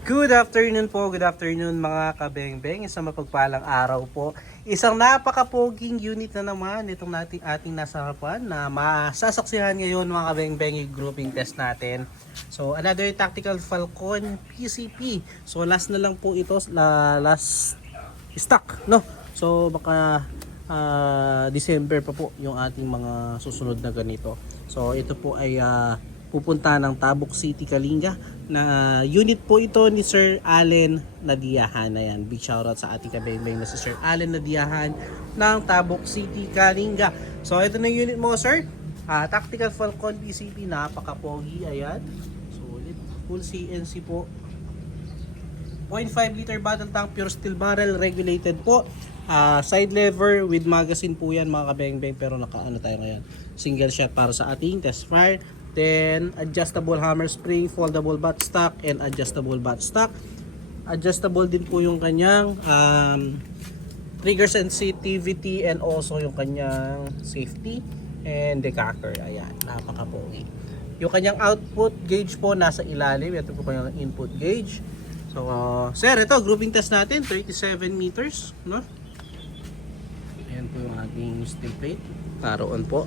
Good afternoon mga kabeng-beng. Isang mapagpalang araw po. Isang napakapoging unit na naman itong ating nasa harapan na masasaksihan ngayon mga kabeng-beng yung grouping test natin. So another Tactical Falcon PCP. So last na lang po ito, last stock, no? So baka December pa po yung ating mga susunod na ganito. So ito po ay pupunta ng Tabuk City, Kalinga na unit po ito ni Sir Allen Nadiyahan. Ayan, big shoutout sa ating kabeng-beng na si Sir Allen Nadiyahan ng Tabuk City, Kalinga. So ito na yung unit mo, sir. Tactical Falcon PCP, napaka-pogi. Ayan, sulit, full CNC po, 0.5 liter battle tank, pure steel barrel, regulated po. Side lever with magazine po yan mga kabeng-beng, pero nakaano tayo ngayon, single shot para sa ating test fire. Then adjustable hammer spring, foldable buttstock, and adjustable buttstock. Adjustable din po yung kanyang trigger sensitivity and also yung kanyang safety and decacker. Ayan, napaka-pogi. Yung kanyang output gauge po nasa ilalim. Ito po kanyang input gauge. So sir, ito grouping test natin 37 meters, no? Ayan po yung ating steel plate. Naroon po.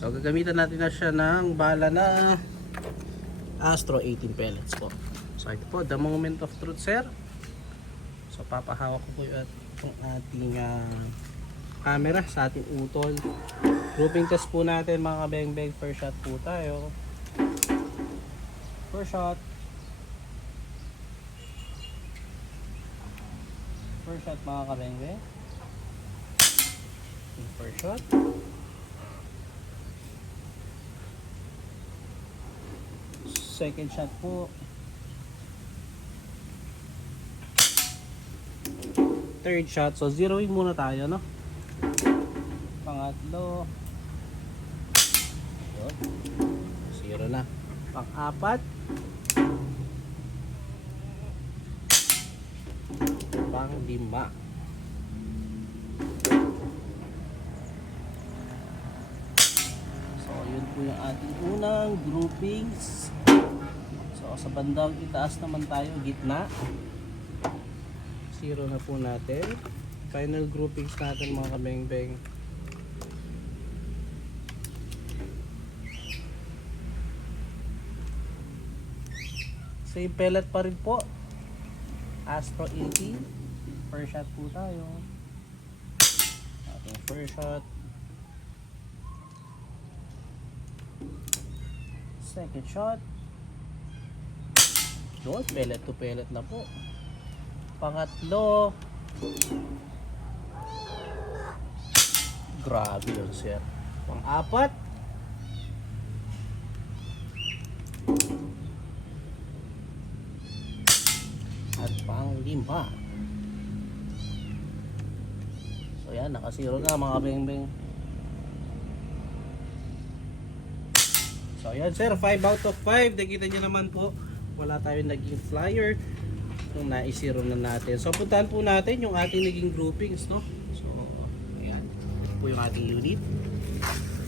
So gagamitan natin na siya ng bala na Astro 18 pellets po. So ito po, the moment of truth, sir. So papahawak ko po yung ating camera sa ating utol. Grouping test po natin mga kabeng-beng. First shot po tayo. First shot. First shot mga kabeng-beng. First shot. Second shot po. Third shot. So zeroing muna tayo, no? Pangatlo. Zero na. Pang-apat. Pang-lima. So yun po yung ating unang groupings. So sa bandang itaas naman tayo, gitna. Zero na po natin. Final groupings natin mga kabeng-beng. Same pellet pa rin po. Astro 18. First shot po tayo. Ating first shot. Second shot. Doon, pellet to pellet na po. Pangatlo. Grabe yun, sir. Pang-apat. At pang-lima. So yan, nakasiro na mga beng-beng. So yan, sir, 5 out of 5. Nakita nyo naman po, wala tayong naging flyer nung naisiro na natin. So puntahan po natin yung ating naging groupings, no? So ayan, ito po yung ating unit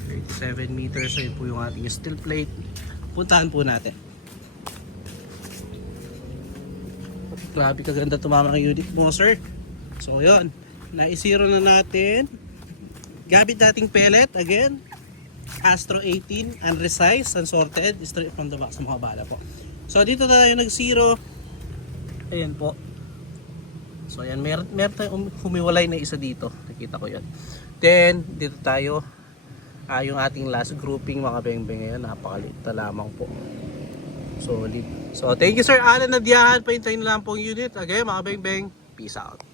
37 meters. So yun po yung ating steel plate. Puntahan po natin. Grabe kaganda tumama ng unit mo, sir. So yun, naisiro na natin. Gamit nating pellet again, Astro 18, unresized, unsorted, straight from the box sa mga bala po. So dito tayo nag-zero. Ayan po. So ayan, meron tayong humiwalay na isa dito. Nakita ko yan. Then dito tayo, yung ating last grouping mga beng-beng ngayon. Napakaliit na lamang po. Solid. So thank you Sir Allen Nadiyahan. Pahintayin na lang pong unit. Again mga beng-beng. Peace out.